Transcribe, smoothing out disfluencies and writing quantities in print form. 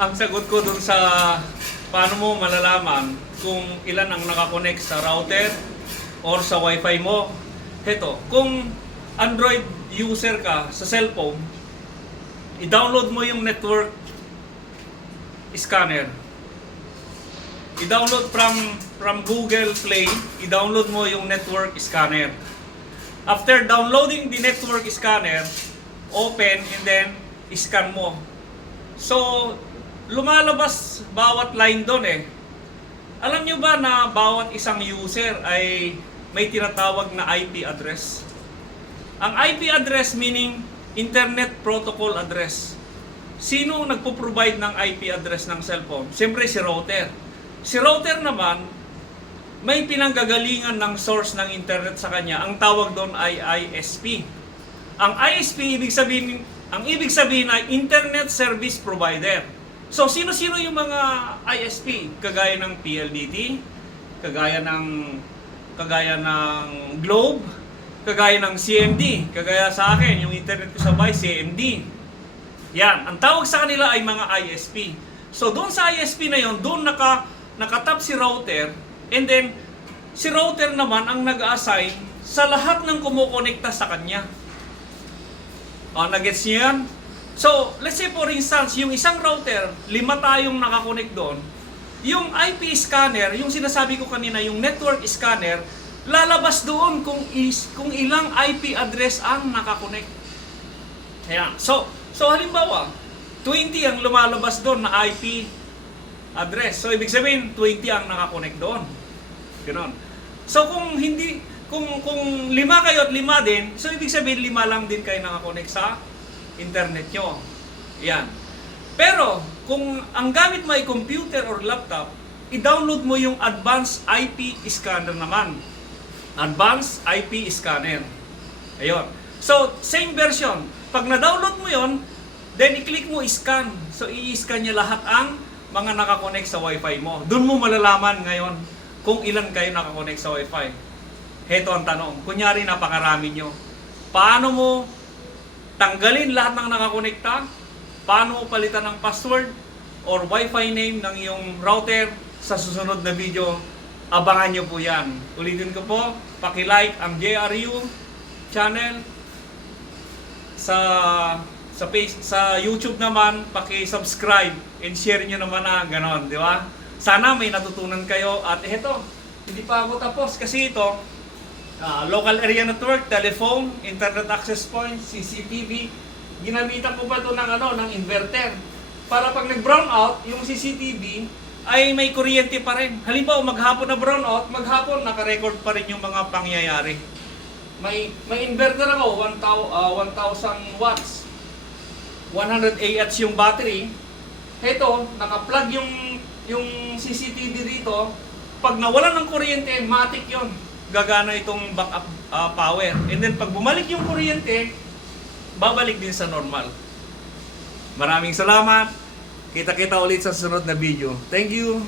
Ang sagot ko dun sa paano mo malalaman kung ilan ang nakakonect sa router or sa wifi mo. Heto, kung Android user ka sa cellphone, i-download mo yung network scanner. I-download from Google Play, i-download mo yung network scanner. After downloading the network scanner, open and then scan mo. So, lumalabas bawat line doon eh. Alam nyo ba na bawat isang user ay may tinatawag na IP address? Ang IP address meaning Internet Protocol Address. Sino nagpo-provide ng IP address ng cellphone? Siyempre si router. Si router naman, may pinanggagalingan ng source ng internet sa kanya. Ang tawag doon ay ISP. Ang ISP, ang ibig sabihin ay Internet Service Provider. So, sino-sino yung mga ISP? Kagaya ng PLDT, kagaya ng Globe, kagaya ng CMD, kagaya sa akin, yung internet ko sa bahay, CMD. Yan, ang tawag sa kanila ay mga ISP. So, doon sa ISP na yon, doon nakatap si router, and then, si router naman ang nag-assign sa lahat ng kumukonekta sa kanya. O, nagets niyo yan? So, let's say for instance, yung isang router, 5 tayong nakakonect doon. Yung IP scanner, yung sinasabi ko kanina, yung network scanner, lalabas doon kung ilang IP address ang nakakonect. Ayan. So halimbawa, 20 ang lumalabas doon na IP address. So, ibig sabihin, 20 ang nakakonect doon. Ganon. So, kung 5 kayo at 5 din, so ibig sabihin 5 lang din kayo nakakonect sa internet nyo. Yan. Pero, kung ang gamit mo ay computer or laptop, i-download mo yung Advanced IP Scanner naman. Advanced IP Scanner. Ayun. So, same version. Pag na-download mo yon, then i-click mo scan. So, i-scan niya lahat ang mga nakakonect sa wifi mo. Doon mo malalaman ngayon kung ilan kayo nakakonect sa wifi. Heto ang tanong. Kunyari, napakarami nyo. Paano mo tanggalin lahat ng nakakonekta? Paano mo palitan ng password or wifi name ng iyong router? Sa susunod na video, abangan nyo po yan. Ulitin ko po, paki-like ang JRU channel. Sa YouTube naman, paki-subscribe and share nyo naman na ganon, di ba? Sana may natutunan kayo. At heto, hindi pa ako tapos kasi ito, local area network, telephone, internet access point, CCTV. Ginamitan ko pa ito ng inverter. Para pag nag-brown out, yung CCTV ay may kuryente pa rin. Halimbawa, maghapon na brown out, maghapon naka-record pa rin yung mga pangyayari. May inverter ako, 1,000 watts. 100 AH yung battery. Ito, naka-plug yung CCTV dito. Pag nawalan ng kuryente, matik yon, gagana itong backup power. And then pag bumalik yung kuryente, babalik din sa normal. Maraming salamat. Kita-kita ulit sa sunod na video. Thank you.